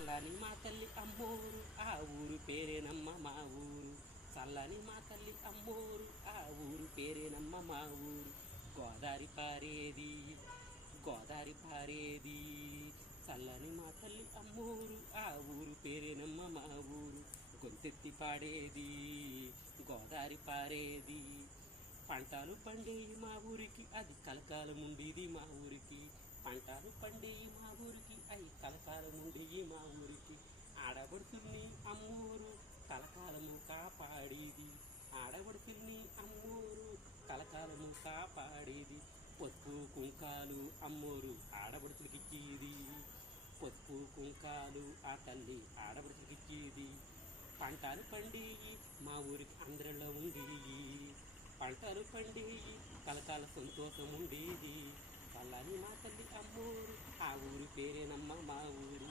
చల్లని మా తల్లి అమ్మోరు ఆ ఊరు పేరేనమ్మ మా ఊరు. చల్లని మా తల్లి అమ్మోరు ఆ ఊరు పేరేనమ్మ మా ఊరు. గోదారి పారేది గోదారి పారేది చల్లని మా తల్లి అమ్మోరు ఆ ఊరు పేరేనమ్మ మా ఊరు. గొంతెత్తి పాడేది గోదారి పారేది. పంటలు పండేయి మా ఊరికి అది కలకాలం ఉండేది మా ఊరికి. పంటలు పండేయి మా ఊరికి అవి కలకాలం ఉండేవి మా ఊరికి. ఆడబడుతుల్ని అమ్మోరు కలకాలము కాపాడేది. ఆడబడుతుల్ని అమ్మోరు కలకాలము కాపాడేది. పసుపు కుంకాలు అమ్మోరు ఆడబడుతులకిచ్చేది. పసుపు కుంకాలు ఆ తల్లి ఆడబడుతులకిచ్చేది. పంటలు పండేయి మా ఊరికి అందరిలో ఉండేవి. పంటలు పండేయి కలకాల సంతోషం ఉండేది. చల్లని మా తల్లి అమ్మోరు ఆ ఊరు పేరేనమ్మ మా ఊరు.